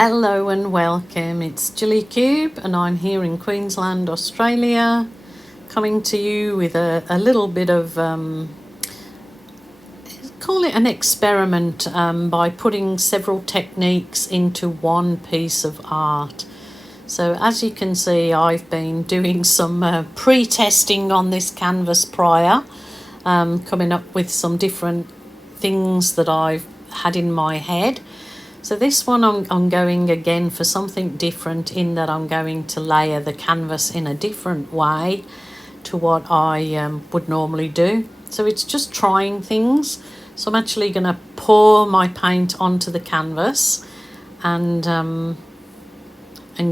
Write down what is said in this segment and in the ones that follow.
Hello and welcome, it's Jilly Cube and I'm here in Queensland, Australia, coming to you with a little bit of, call it an experiment by putting several techniques into one piece of art. So as you can see, I've been doing some pre-testing on this canvas prior, coming up with some different things that I've had in my head. So this one I'm going again for something different, in that I'm going to layer the canvas in a different way to what I would normally do. So it's just trying things. So I'm actually going to pour my paint onto the canvas and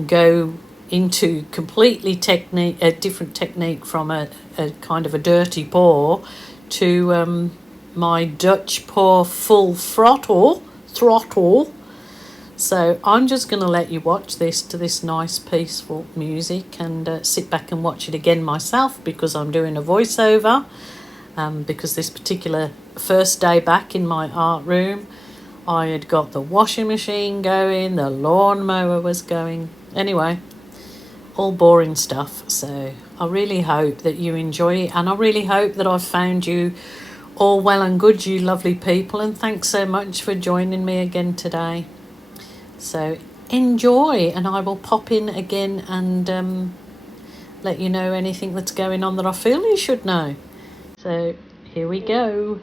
go into completely a different technique from a kind of a dirty pour to my Dutch pour full throttle. So I'm just going to let you watch this to this nice peaceful music and sit back and watch it again myself, because I'm doing a voiceover, because this particular first day back in my art room, I had got the washing machine going, the lawnmower was going. Anyway, all boring stuff. So I really hope that you enjoy it, and I really hope that I've found you all well and good, you lovely people, and thanks so much for joining me again today. So enjoy, and I will pop in again and let you know anything that's going on that I feel you should know. So here we go.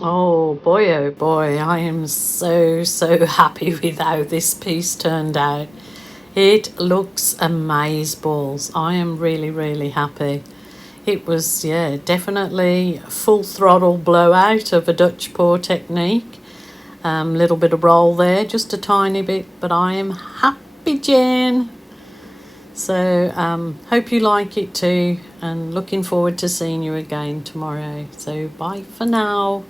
Oh boy, I am so happy with how this piece turned out. It looks amazeballs. I am really happy. It was, yeah, definitely full throttle blowout of a Dutch pour technique. Little bit of roll there, just a tiny bit, but I am happy, Jen. So hope you like it too, and looking forward to seeing you again tomorrow. So bye for now.